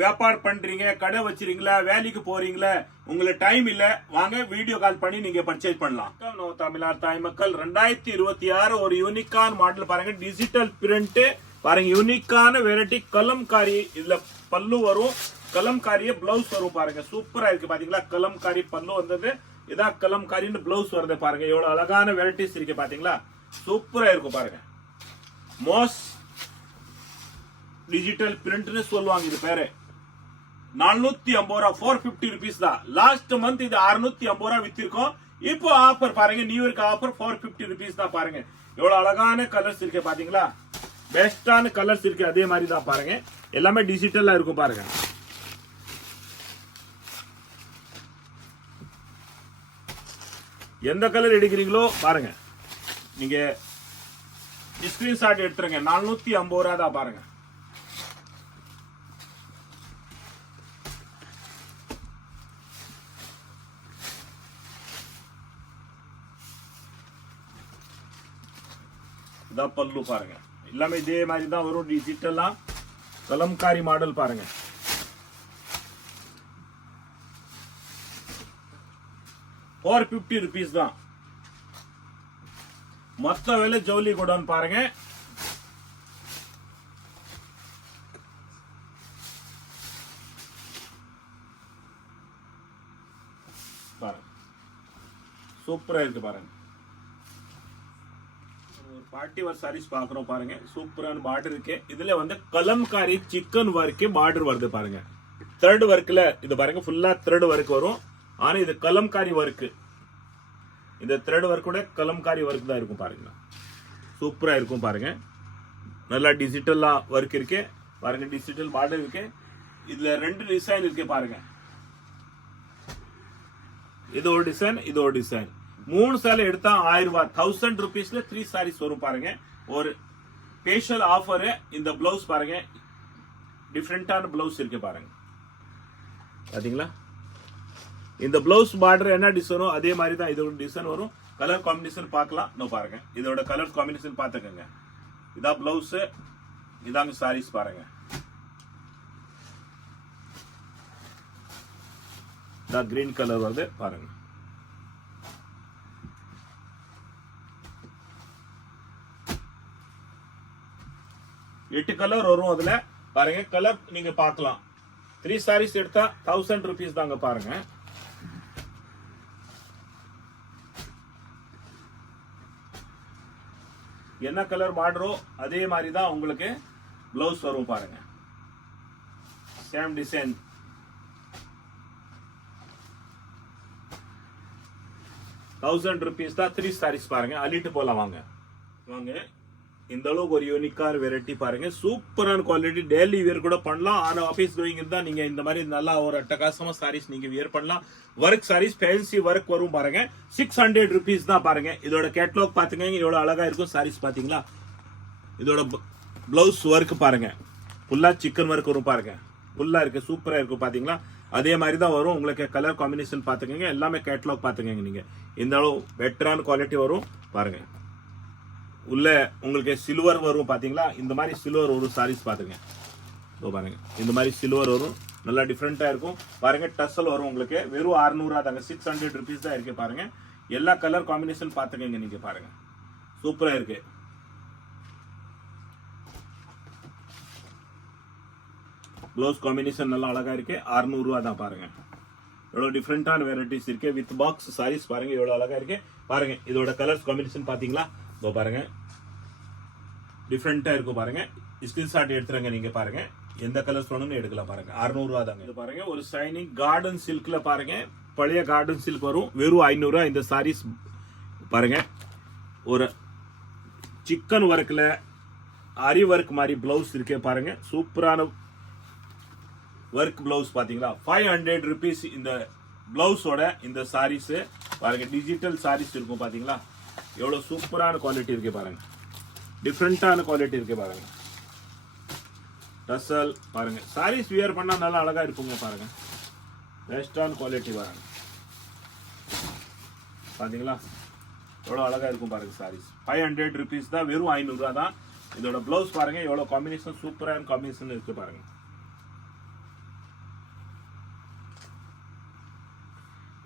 வியாபாரம் பண்றீங்க, கடை வச்சிருக்கீங்களா, வேலைக்கு போறீங்களா, உங்களுக்கு டைம் இல்ல, வாங்க வீடியோ கால் பண்ணி நீங்க பர்ச்சேஸ் பண்ணலாம். தமிழ்நாடு தாய் மக்கள் 2026 ஒரு யூனிக்கான மாடல் பாருங்க. டிஜிட்டல் பிரிண்ட் பாருங்க, யூனிக்கான வெரைட்டி கலம்காரி. இதுல பல்லு வரும், கலம்காரிய பிளவுஸ் வரும் பாருங்க. சூப்பரா இருக்கு பாத்தீங்களா? கலம்காரி பல்லு வந்தது, இதான் கலம்காரின்னு பிளவுஸ் வருது பாருங்க. எவ்வளவு அழகான வெரைட்டிஸ் இருக்கு பாத்தீங்களா? சூப்பரா இருக்கும் பாருங்க. மோஸ் டிஜிட்டல் பிரிண்ட்னு சொல்லுவாங்க இது பேரு. 450 ரூபா, 450 ருபீஸ் தான். லாஸ்ட் மந்த் இது 650 ரூபா வித்திருக்கோம். இப்போ ஆஃபர் பாருங்க, நியூ இயர்க்கு ஆஃபர் 450 ருபீஸ் தான் பாருங்க. எவ்வளவு அழகான கலர்ஸ் இருக்கு பாத்தீங்களா? பெஸ்டான கலர்ஸ் இருக்கு, அதே மாதிரி தான் பாருங்க. எல்லாமே டிஜிட்டலா இருக்கும் பாருங்க. எந்த கலர் எடுக்கிறீங்களோ பாருங்க, நீங்க ஸ்கிரீன்ஷாட் எடுத்துருங்க. 450 ரூபா தான் பாருங்க. இதான் பல்லு பாருங்க. எல்லாமே இதே மாதிரி தான் வரும், டிஜிட்டலா கலம்காரி மாடல் பாருங்க. ₹450 தான். மொத்த வேலை ஜவுளி கோடான் பாருங்க. பாருங்க சூப்பரா இருக்கு பாருங்க. ஒரு பார்ட்டி வேர் சாரீஸ் பாக்குறோம் பாருங்க. சூப்பரான பார்டர் இருக்கு. இதுல வந்து கலம்காரி சிக்கன் ஒர்க் பார்டர் வருது பாருங்க. த்ரெட் ஒர்க்ல இது பாருங்க, ஃபுல்லா த்ரெட் ஒர்க் வரும். ஆனா இது கலம்காரி ஒர்க். இந்த த்ரெட் ஒர்க்கோட கலம்காரி ஒர்க் தான் இருக்கும் பாருங்க. சூப்பரா இருக்கும் பாருங்க. நல்லா டிஜிட்டலா ஒர்க் இருக்கு பாருங்க. டிஜிட்டல் பார்டர் இருக்கு. இதுல 2 டிசைன் இருக்கு பாருங்க. இது ஒரு டிசைன், இது ஒரு டிசைன். 3 சேலை எடுத்தா 1000 ரூபாய், 1000 ருபீஸ்ல 3 சாரீஸ் வரும் பாருங்க. ஒரு ஸ்பெஷல் ஆஃபர். இந்த பிளவுஸ் பாருங்க, டிஃபரெண்டான பிளவுஸ் இருக்கு பாருங்க. பாத்தீங்களா? இந்த பிளவுஸ் பார்டர் என்ன டிசைனோ அதே மாதிரி தான் இதோட டிசைன் வரும். கலர் காம்பினேஷன் பார்க்கலாம். நோ பாருங்க, இதோட கலர் காம்பினேஷன் பார்த்துக்கங்க. இதான் பிளவுஸ், இதாங்க சாரீஸ் பாருங்க. இதான் கிரீன் கலர் வருது பாருங்க. எட்டு கலர் வரும் அதுல பாருங்க. கலர் நீங்க பார்க்கலாம். 3 சாரீஸ் எடுத்தா 1000 ருபீஸ் தாங்க பாருங்க. என்ன கலர் பார்டரோ அதே மாதிரி தான் உங்களுக்கு பிளவுஸ் வரும் பாருங்க. Same design. ₹1000 தான் 3 சாரீஸ் பாருங்க. அள்ளிட்டு போலாம் வாங்க. வாங்க, இந்த அளவுக்கு ஒரு யூனிக்கான வெரைட்டி பாருங்க. சூப்பரான குவாலிட்டி. டெய்லி வியர் கூட பண்ணலாம். ஆனா ஆபீஸ் கோயிங் இருந்தா நீங்க இந்த மாதிரி நல்லா ஒரு அட்டகாசமா சாரீஸ் நீங்க வியர் பண்ணலாம். ஒர்க் சாரீஸ் ஃபேன்சி ஒர்க் வரும் பாருங்க. ₹600 தான் பாருங்க. இதோட கேட்டலாக் பாத்துங்க, எவ்வளவு அழகா இருக்கும் சாரீஸ் பாத்தீங்களா? இதோட பிளவுஸ் ஒர்க் பாருங்க. ஃபுல்லா சிக்கன் ஒர்க் வரும் பாருங்க, ஃபுல்லா இருக்கு, சூப்பரா இருக்கும் பாத்தீங்களா. அதே மாதிரி தான் வரும் உங்களுக்கு. கலர் காம்பினேஷன் பாத்துக்கங்க, எல்லாமே கேட்டலாக் பாத்துக்கங்க நீங்க. இந்த அளவு பெட்டரான குவாலிட்டி வரும் பாருங்க. உள்ள உங்களுக்கு சில்வர் வரும் பாத்தீங்களா, இந்த மாதிரி சில்வர் வரும் சாரீஸ் பாத்துங்க. பாருங்க இந்த மாதிரி சில்வர் வரும், நல்லா டிஃப்ரெண்டா இருக்கும் பாருங்க. டசல் வரும் உங்களுக்கு, வெறும் 600 தாங்க, 600 rupees தான் இருக்கு பாருங்க. எல்லா கலர் காம்பினேஷன் பாத்துக்கங்க நீங்க பாருங்க, சூப்பரா இருக்கு. ப்ளவுஸ் காம்பினேஷன் நல்லா அழகா இருக்கு, 600 தான் பாருங்க. எவ்வளவு டிஃப்ரெண்டான வெரைட்டிஸ் இருக்கு, வித் பாக்ஸ் சாரீஸ் பாருங்க எவ்வளவு அழகா இருக்கு பாருங்க. இதோட கலர்ஸ் காம்பினேஷன் பாத்தீங்களா, பாருங்க டிஃப்ரெண்டா இருக்கும் பாருங்க. ஸ்கிரீன்ஷாட் எடுத்துறங்க நீங்க பாருங்க, எந்த கலர்ஸ் வேணும்னு எடுக்கலாம் பாருங்க. 600 தாங்க. இது பாருங்க ஒரு ஷைனிங் கார்டன் சில்க்ல பாருங்க, பழைய கார்டன் சில்க் வரும், வெறும் 500 இந்த சாரீஸ் பாருங்க. ஒரு சிக்கன் ஒர்க்ல அரி ஒர்க் மாதிரி பிளவுஸ் இருக்கே பாருங்க, சூப்பரான ஒர்க் பிளவுஸ் பாத்தீங்களா. 500 rupees இந்த பிளவுஸோட இந்த சாரீஸ் பாருங்க. டிஜிட்டல் சாரீஸ் இருக்கும் பாத்தீங்களா, எவ்வளவு சூப்பரான குவாலிட்டி இருக்கு பாருங்க, டிஃப்ரெண்டான குவாலிட்டி இருக்கு பாருங்க. டசல் பாருங்க, சாரீஸ் வியர் பண்ணா நல்லா அழகா இருக்குங்க பாருங்க. பெஸ்டான குவாலிட்டி பாருங்க பாத்தீங்களா, எவ்வளவு அழகா இருக்கும் பாருங்க சாரீஸ். 500 rupees தான், வெறும் 500 தான். இதோட பிளவுஸ் பாருங்க எவ்வளவு காம்பினேஷன், சூப்பரான காம்பினேஷன் இருக்கு பாருங்க.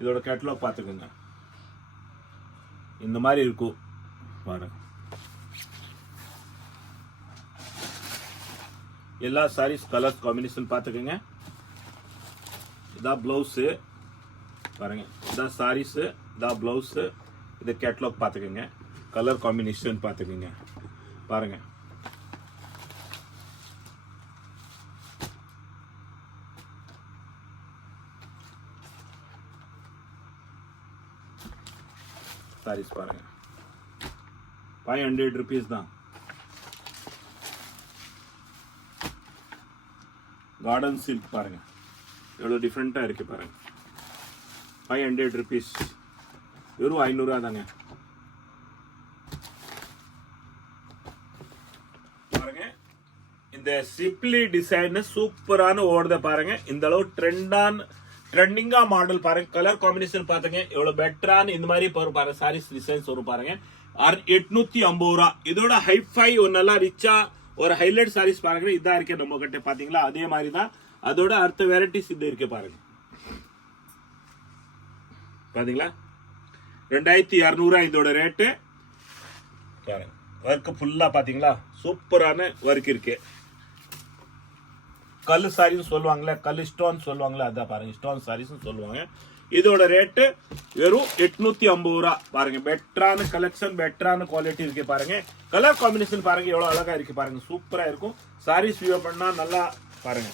இதோட கேட்டலாக் பாத்துக்கோங்க, இந்த மாதிரி இருக்கும் பாருங்க. எல்லா சாரீஸ் கலர் காம்பினேஷன் பாத்துக்கோங்க. இதான் பிளவுஸ் பாருங்க, இதான் சாரீஸ், இதான் பிளவுஸ். இது கேட்டலாக் பாத்துக்கோங்க, கலர் காம்பினேஷன் பாத்துக்கோங்க பாருங்க. சாரீஸ் பாருங்க 500 rupees தான். கார்டன் சில்க் பாருங்க எவ்வளவு டிஃப்ரெண்டா இருக்கு பாருங்க. 500 rupees, வெறும் 500 தாங்க பாருங்க. இந்த சிப்லி டிசைன் சூப்பரான ஓடுத பாருங்க. இந்த அளவு ட்ரெண்டிங்கா மாடல் பாருங்க. கலர் காம்பினேஷன் பாத்துங்க எவ்வளவு பெட்டரான இந்த மாதிரி பாருங்க சாரீஸ் டிசைன்ஸ் வரும் பாருங்க. 850 ரூபா. இதோட ஹைஃபை ஒரு நல்லா ரிச்சா ஒரு ஹைலைட் சாரீஸ் பாருங்க இதான் இருக்கு நம்ம கிட்ட பாத்தீங்களா. அதே மாதிரி தான் அதோட அடுத்த வெரைட்டிஸ் இது இருக்கு பாருங்க. பாத்தீங்களா 2200 இதோட ரேட்டு பாருங்க. ஒர்க் ஃபுல்லா பாத்தீங்களா, சூப்பரான ஒர்க் இருக்கு. கல் சாரின்னு சொல்லுவாங்களே, கல் ஸ்டோன் சொல்லுவாங்களே, அதான் பாருங்க ஸ்டோன் சாரீஸ் சொல்லுவாங்க. இதோட ரேட்டு வெறும் 850 ரூபா பாருங்க. பெட்டரான கலெக்ஷன், பெட்டரான குவாலிட்டி இருக்கு பாருங்க. கலர் காம்பினேஷன் பாருங்க எவ்வளவு அழகா இருக்கு பாருங்க, சூப்பரா இருக்கும். சாரீஸ் வியூ பண்ணா நல்லா பாருங்க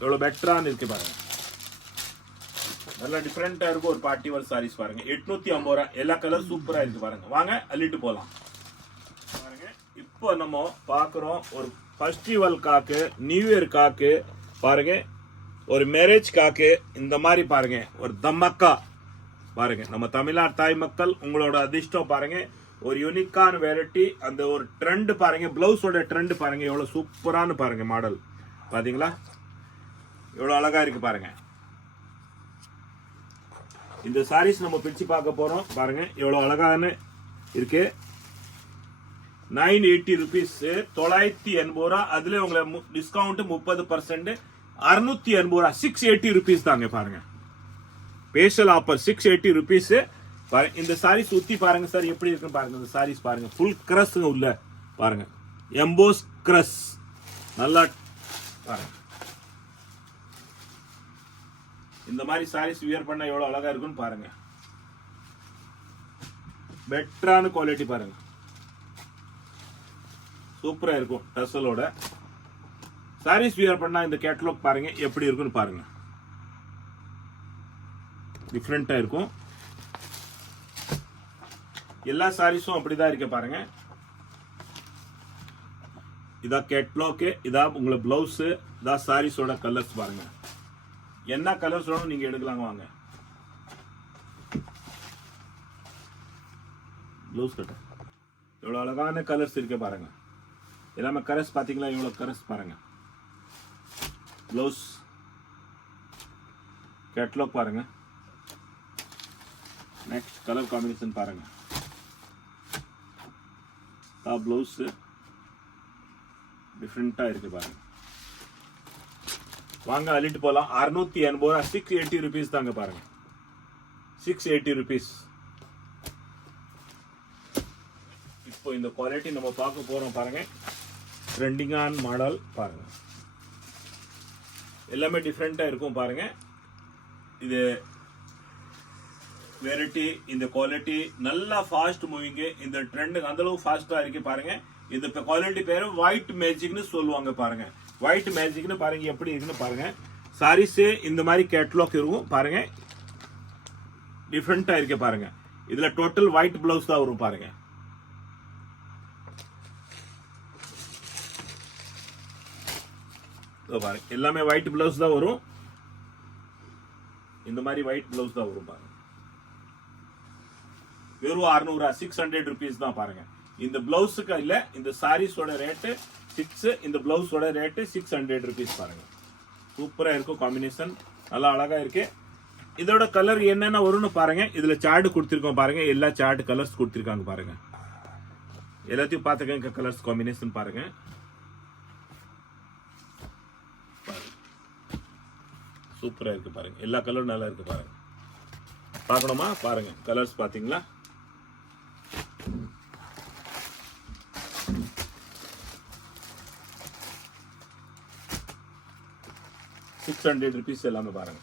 எவ்வளவு பெட்டரான இருக்கு பாருங்க. நல்லா டிஃபரெண்டா இருக்கும். ஒரு பார்ட்டி வேர் சாரீஸ் பாருங்க 850 ரூபா. எல்லா கலர் சூப்பரா இருக்கு பாருங்க. வாங்க அள்ளிட்டு போலாம் பாருங்க. இப்போ நம்ம பாக்குறோம் ஒரு festival cock, new year cock பாருங்க, ஒரு மேரேஜ் காக்கு. இந்த மாதிரி பாருங்க ஒரு தம்மக்கா பாருங்க. நம்ம தமிழ்நாடு தாய் மக்கள் உங்களோட அதிர்ஷ்டம் பாருங்க. ஒரு யூனிக்கான வெரைட்டி. அந்த ஒரு ட்ரெண்ட் பாருங்க, பிளவுஸோட ட்ரெண்ட் பாருங்க எவ்வளவு சூப்பரான பாருங்க மாடல் பாத்தீங்களா, எவ்வளவு அழகா இருக்கு பாருங்க. இந்த சாரீஸ் நம்ம பிரிச்சு பார்க்க போறோம் பாருங்க எவ்வளவு அழகான இருக்கு. 980 rupees, 980 ரூபா. அதுல உங்களுக்கு டிஸ்கவுண்ட் 30%, 680 ரூபா. 680 rupees தாங்க பாருங்க. Special offer 680 rupees. இந்த சாரீஸ் சுத்தி பாருங்க சார் எப்படி இருக்குன்னு பாருங்க. இந்த சாரீஸ் பாருங்க ஃபுல் கிரஸ் உள்ள பாருங்க, எம்போஸ் கிரஸ் நல்லா பாருங்க. இந்த மாதிரி சாரீஸ் வியர் பண்ணா எவ்வளவு அழகா இருக்குன்னு பாருங்க. பெட்டரான குவாலிட்டி பாருங்க, சூப்பரா இருக்கும். டசலோட சாரீஸ் வியர் பண்ணா இந்த கேட்டலாக் பாருங்க எப்படி இருக்குன்னு பாருங்க. டிஃப்ரெண்டா இருக்கும். எல்லா சாரீஸும் அப்படிதான் இருக்க பாருங்க. இதா கேட்டலாக், இதா உங்களை பிளவுஸ், இதா சாரீஸோட கலர்ஸ் பாருங்க. என்ன கலர்ஸ் வேணும் நீங்க எடுக்கலாங்க. வாங்க ப்ளவுஸ் கட்ட எவ்வளவு அழகான கலர்ஸ் இருக்கு பாருங்க. எல்லாமே கலர்ஸ் பாத்தீங்களா, இவ்வளவு கலர்ஸ் பாருங்க. ப்ளவுஸ் கேட்லாக் பாருங்க. நெக்ஸ்ட் கலர் காம்பினேஷன் பாருங்க. ப்ளவுஸ் டிஃப்ரெண்டா இருக்கு பாருங்க. வாங்க அள்ளிட்டு போலாம். 680 ரூபா, 680 rupees தாங்க பாருங்க. 680 rupees. இப்போ இந்த குவாலிட்டி நம்ம பார்க்க போறோம் பாருங்க. ட்ரெண்டிங்கான மாடல் பாருங்க. எல்லாமே டிஃப்ரெண்டா இருக்கும் பாருங்க. இது வெரைட்டி, இந்த குவாலிட்டி நல்லா ஃபாஸ்ட் மூவிங். இந்த ட்ரெண்ட் அந்த அளவுக்கு ஃபாஸ்டா இருக்கு பாருங்க. இந்த குவாலிட்டி பேரு ஒயிட் மேஜிக்னு சொல்லுவாங்க பாருங்க. ஒயிட் மேஜிக்னு பாருங்க எப்படி இருக்குன்னு பாருங்க. சாரீஸ் இந்த மாதிரி கேட்லாக் இருக்கும் பாருங்க. டிஃப்ரெண்டா இருக்கு பாருங்க. இதுல டோட்டல் ஒயிட் பிளவுஸ் தான் வரும் பாருங்க. பாருங்க எல்லாமே ஒயிட் பிளவுஸ் தான் வரும். இந்த மாதிரி ஒயிட் பிளவுஸ் தான் வரும் பாருங்க. வெறும் 600, 600 rupees தான் பாருங்க. இந்த பிளவுஸுக்கு இல்ல, இந்த சாரீஸோட ரேட்டு 6, இந்த பிளவுஸோட ரேட்டு 600 rupees பாருங்க. சூப்பரா இருக்கும் காம்பினேஷன், நல்லா அழகா இருக்கு. இதோட கலர் என்னென்ன வரும்னு பாருங்க. இதுல சார்ட் கொடுத்திருக்கோம் பாருங்க. எல்லா சார்ட் கலர்ஸ் கொடுத்திருக்காங்க பாருங்க. எல்லாத்தையும் பாத்துக்கங்க. கலர்ஸ் காம்பினேஷன் பாருங்க. சூப்பரா இருக்கு பாருங்க. எல்லா கலரும் நல்லா இருக்கு பாருங்க. பார்க்கணுமா பாருங்க. கலர்ஸ் பாத்தீங்களா? ₹600 எல்லாமே பாருங்க.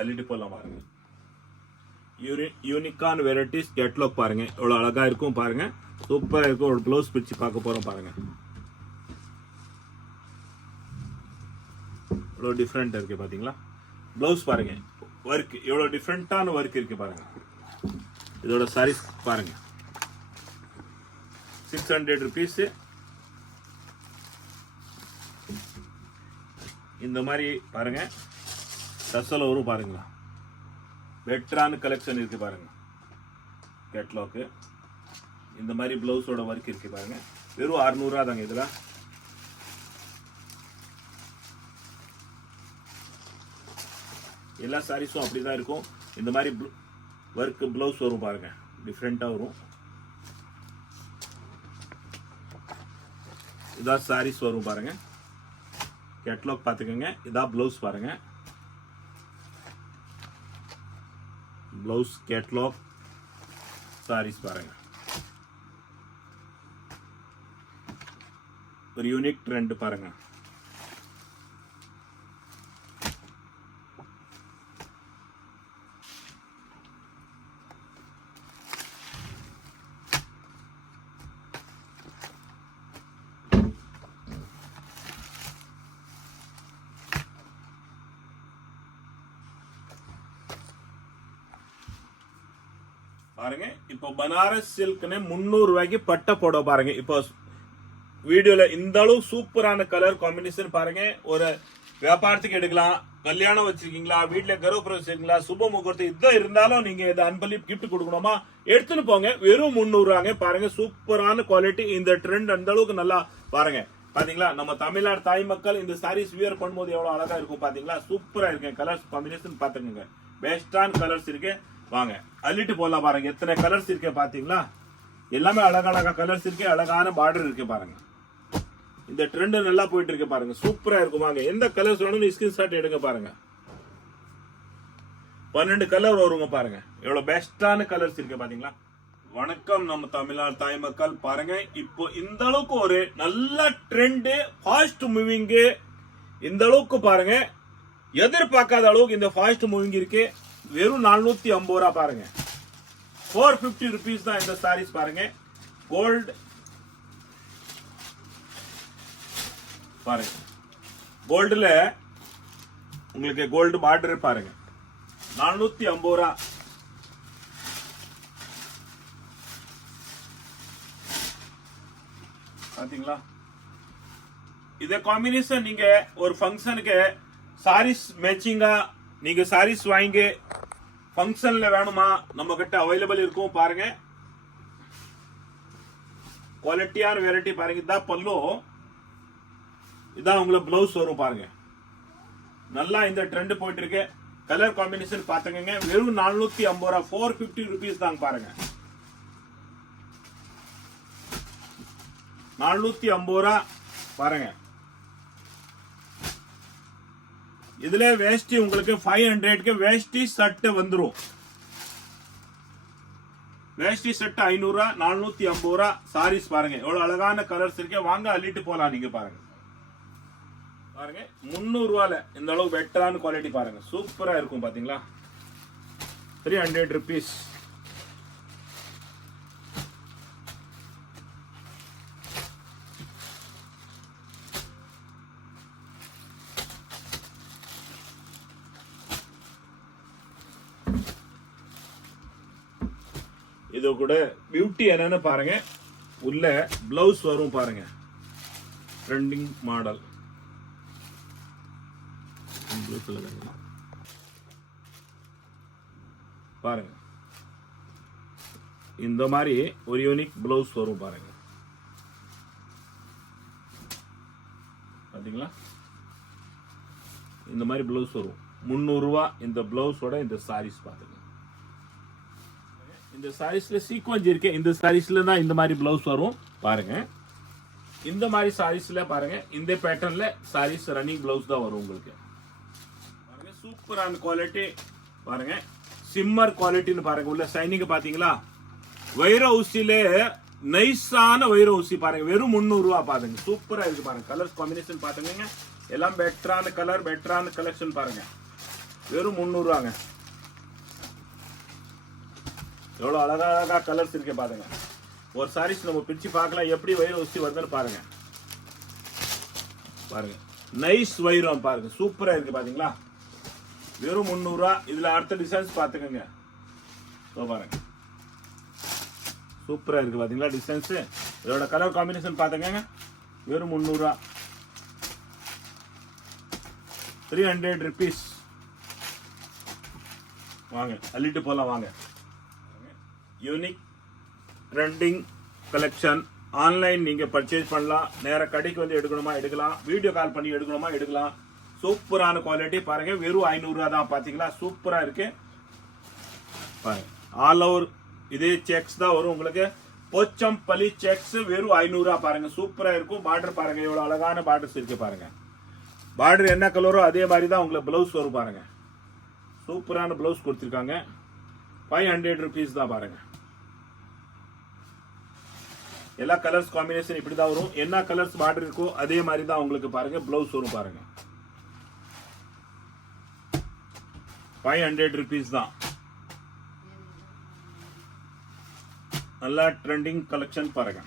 அள்ளிட்டு போலாம் பாருங்க. யூனிக்கான வெரைட்டிஸ் கேட்லாக் பாருங்க. எவ்வளவு அழகா இருக்கும் பாருங்க. சூப்பரா இருக்கும். ஒரு ப்ளவுஸ் பிரிச்சு பார்க்க போறோம் பாருங்க. எவ்வளவு டிஃப்ரெண்ட் இருக்கு பாத்தீங்களா? ப்ளவுஸ் பாருங்க. ஒர்க் எவ்வளவு டிஃப்ரெண்டான ஒர்க் இருக்கு பாருங்க. இதோட சாரீஸ் பாருங்க. ₹600. இந்த மாதிரி பாருங்க. டசல் வரும் பாருங்களா. பெட்டரான கலெக்ஷன் இருக்கு பாருங்க. கேட்லாக் இந்த மாதிரி பிளவுஸோட ஒர்க் இருக்கு பாருங்க. வெறும் 600 தாங்க. இதுல எல்லா சாரீஸும் அப்படிதான் இருக்கும். இந்த மாதிரி ஒர்க் பிளவுஸ் வரும் பாருங்க. டிஃப்ரெண்டா வரும். இதான் சாரீஸ் வரும் பாருங்க. கேட்லாக் பாத்துக்கோங்க. இதான் பிளவுஸ் பாருங்க. பிளவுஸ் கேட்லாக் சாரீஸ் பாருங்க. ஒரு யூனிக் ட்ரெண்ட் பாருங்க. பாருங்க. இப்போ பனாரஸ் சில்க்னு 300 ரூபாய்க்கு பட்டை போட பாருங்க. இப்போ வீடியோல இந்த அளவு சூப்பரான கலர் காம்பினேஷன் பாருங்க. ஒரு வியாபாரத்துக்கு எடுக்கலாம், கல்யாணம் வச்சிருக்கீங்களா, வீட்டுல கருவப்பிரவேசம் வச்சிருக்கீங்களா, சுப முகூர்த்தம் இதான் இருந்தாலும் நீங்க இதை அன்பளிப்பு கிஃப்ட் கொடுக்கணுமா, எடுத்துன்னு போங்க. வெறும் 300 ரூபாங்க பாருங்க. சூப்பரான குவாலிட்டி. இந்த ட்ரெண்ட் அந்த அளவுக்கு நல்லா பாருங்க. பாத்தீங்களா? நம்ம தமிழ்நாடு தாய் மக்கள் இந்த சாரீஸ் வியர் பண்ணும்போது எவ்வளவு அழகா இருக்கும் பாத்தீங்களா? சூப்பரா இருக்கு. கலர்ஸ் காம்பினேஷன் பாத்துக்கோங்க. பெஸ்டான கலர்ஸ் இருக்கு. வாங்க அள்ளிட்டு போலாம் பாருங்க. எத்தனை கலர்ஸ் இருக்கு பாத்தீங்களா? எல்லாமே அழகழகா கலர்ஸ் இருக்கு. அழகான பார்டர் இருக்கு பாருங்க. இந்த ட்ரெண்ட் நல்லா போயிட்டு இருக்கு பாருங்க. சூப்பரா இருக்கும். வாங்க எந்த கலர்ஸ் வேணும்னு ஸ்கிரீன்ஷாட் எடுங்க பாருங்க. 12 கலர் வருங்க பாருங்க. எவ்வளவு பெஸ்டான கலர்ஸ் இருக்கு பாத்தீங்களா? வணக்கம் நம்ம தமிழ்நாடு தாய் மக்கள் பாருங்க. இப்போ இந்த அளவுக்கு ஒரு நல்ல ட்ரெண்ட், ஃபாஸ்ட் மூவிங், இந்த அளவுக்கு பாருங்க. எதிர்பார்க்காத அளவுக்கு இந்த ஃபாஸ்ட் மூவிங் இருக்கு. வெறும் 450 ரூபா பாருங்க. 450 rupees தான் இந்த சாரீஸ் பாருங்க. கோல்ட் பாருங்க. கோல்டுல உங்களுக்கு கோல்டு பார்டர் பாருங்க. 450 ரூபா. பாத்தீங்களா? இதே காம்பினேஷன் நீங்க ஒரு ஃபங்க்ஷனுக்கு சாரீஸ் மேட்சிங்கா நீங்க சாரீஸ் வாங்கி ஃபங்க்ஷன்ல வேணுமா நம்ம கிட்ட அவைலபிள் இருக்கும் பாருங்க. குவாலிட்டியான வெரைட்டி பாருங்க. இதான் பல்லு, இதான் உங்களுக்கு பிளவுஸ் வரும் பாருங்க. நல்லா இந்த ட்ரெண்ட் போயிட்டு இருக்கு. கலர் காம்பினேஷன் பாத்துக்கங்க. வெறும் 450 ரூபா, 450 rupees தாங்க பாருங்க. 450 ரூபா பாருங்க. இதுல வேஷ்டி உங்களுக்கு 500க்கு வேஷ்டி செட் வந்துரும். வேஷ்டி செட் 500 ரூபா, 450 ரூபா. சாரீஸ் பாருங்க எவ்வளவு அழகான கலர்ஸ் இருக்கு. வாங்க அள்ளிட்டு போலாம். நீங்க பாருங்க பாருங்க 300 ரூபால இந்த அளவு பெட்டரான குவாலிட்டி பாருங்க. சூப்பரா இருக்கும் பாத்தீங்களா. 300 rupees. இது கூட பியூட்டி என்னன்னு பாருங்க. உள்ள பிளவுஸ் வரும் பாருங்க. ட்ரெண்டிங் மாடல் பாருங்க. இந்த மாதிரி ஒரு யூனிக் பிளவுஸ் வரும் பாருங்க. பாத்தீங்களா இந்த மாதிரி பிளவுஸ் வரும். 300 ரூபா இந்த பிளவுஸோட இந்த சாரீஸ் பாத்துங்க. இந்த சாரீஸ்ல சீக்வென்ஸ் இருக்கு. இந்த சாரீஸ்ல தான் இந்த மாதிரி பிளவுஸ் வரும் பாருங்க. இந்த மாதிரி சாரீஸ்ல பாருங்க இந்த பேட்டர்ன்ல சாரீஸ் ரன்னிங் பிளவுஸ் தான் வரும் உங்களுக்கு பாருங்க. சூப்பரான குவாலிட்டி பாருங்க. சிம்மர் குவாலிட்டின்னு பாருங்க. உள்ள சைனிங் பாத்தீங்களா. வைர ஊசியில நைஸான வைர ஊசி பாருங்க. வெறும் 300 ரூபா பாருங்க. சூப்பரா இருக்கு பாருங்க. கலர்ஸ் காம்பினேஷன் பாத்துங்க. எல்லாம் பெட்டரான கலர், பெட்டரான கலெக்ஷன் பாருங்க. வெறும் 300 ரூபாங்க. எவ்வளவு அழகா கலர்ஸ் இருக்கு பாருங்க. ஒரு சாரீஸ் நம்ம பிரிச்சு பார்க்கலாம் எப்படி வைரம் ஊசி வருதுன்னு பாருங்க. பாருங்க நைஸ் வைரம் பாருங்க. சூப்பரா இருக்கு பாத்தீங்களா. வெறும் 300 ரூபா. இதுல அடுத்த டிசைன்ஸ் பாத்துக்கோங்க. பாருங்க சூப்பரா இருக்கு பாத்தீங்களா டிசைன்ஸ். இதோட கலர் காம்பினேஷன் பாத்துக்கோங்க. வெறும் 300 ரூபா. 300 rupees. வாங்க அள்ளிட்டு போலாம் வாங்க. Unique trending collection. ஆன்லைன் நீங்க பர்ச்சேஸ் பண்ணலாம். நேர கடைக்கு வந்து எடுக்கணுமா எடுக்கலாம். வீடியோ கால் பண்ணி எடுக்கணுமா எடுக்கலாம். சூப்பரான குவாலிட்டி பாருங்க. வெறும் 500 ரூபா தான் பாத்தீங்களா. சூப்பரா இருக்கு பாருங்க. ஆல் ஓவர் இதே செக்ஸ் தான் வரும் உங்களுக்கு. போச்சம்பள்ளி செக்ஸ் வெறும் 500 ரூபா பாருங்க. சூப்பரா இருக்கும். பார்டர் பாருங்க எவ்வளவு அழகான பார்டர்ஸ் இருக்கு பாருங்க. பார்டர் என்ன கலரோ அதே மாதிரி தான் உங்களுக்கு பிளவுஸ் வரும் பாருங்க. சூப்பரான பிளவுஸ் கொடுத்திருக்காங்க. 500 rupees தான் பாருங்க. எல்லா கலர்ஸ் காம்பினேஷன் இப்படிதான் வரும். என்ன கலர்ஸ் பார்டர் இருக்கோ அதே மாதிரி தான் உங்களுக்கு பாருங்க பிளவுஸ் வரும் பாருங்க. 500 rupees தான். நல்லா ட்ரெண்டிங் கலெக்ஷன் பாருங்க.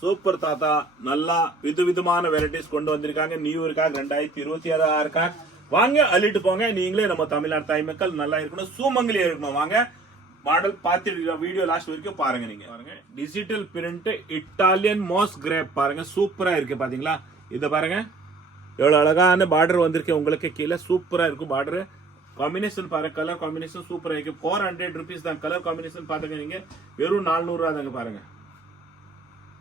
சூப்பர் தாத்தா. நல்லா விதவிதமான வெரைட்டிஸ் கொண்டு வந்திருக்காங்க. நியூ இருக்காக 2026 இருக்கா. வாங்க அள்ளிட்டு போங்க. நீங்களே நம்ம தமிழ்நாடு தாய் மக்கள் நல்லா இருக்கணும், சூமங்கலி இருக்கணும். வாங்க மாடல் பார்த்து வீடியோ லாஸ்ட் வரைக்கும் பாருங்க. நீங்க பாருங்க digital print Italian moss crepe பாருங்க. சூப்பரா இருக்கு பாத்தீங்களா. இத பாருங்க எவ்வளவு அழகான பார்டர் வந்திருக்கு உங்களுக்கு கீழே. சூப்பரா இருக்கும் பார்டர் காம்பினேஷன் பாருங்க. கலர் காம்பினேஷன் சூப்பரா இருக்கு. 400 rupees தான் கலர் காம்பினேஷன் பாத்துங்க. நீங்க வெறும் 400 ரூபா தாங்க பாருங்க.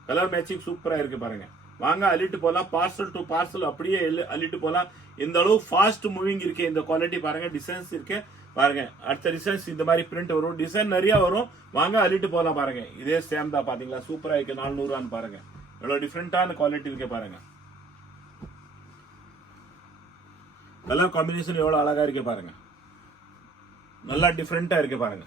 கலர் மேட்சிங் சூப்பரா இருக்கு பாருங்க. வாங்க அள்ளிட்டு போலாம். பார்சல் டு பார்சல் அப்படியே அள்ளிட்டு போலாம். இந்த அளவு ஃபாஸ்ட் மூவிங் இருக்கு. இந்த குவாலிட்டி பாருங்க. டிசைன்ஸ் இருக்கு பாருங்க. அடுத்த டிசைன்ஸ் இந்த மாதிரி பிரிண்ட் வரும். டிசைன் நிறைய வரும். வாங்க அள்ளிட்டு போலாம் பாருங்க. இதே சேம் தான் பாத்தீங்களா. சூப்பரா இருக்கு. 400 ரூபான்னு பாருங்க. எவ்வளவு டிஃபரெண்டான குவாலிட்டி இருக்கு பாருங்க. கலர் காம்பினேஷன் எவ்வளவு அழகா இருக்கு பாருங்க. நல்லா டிஃபரெண்டா இருக்கு பாருங்க.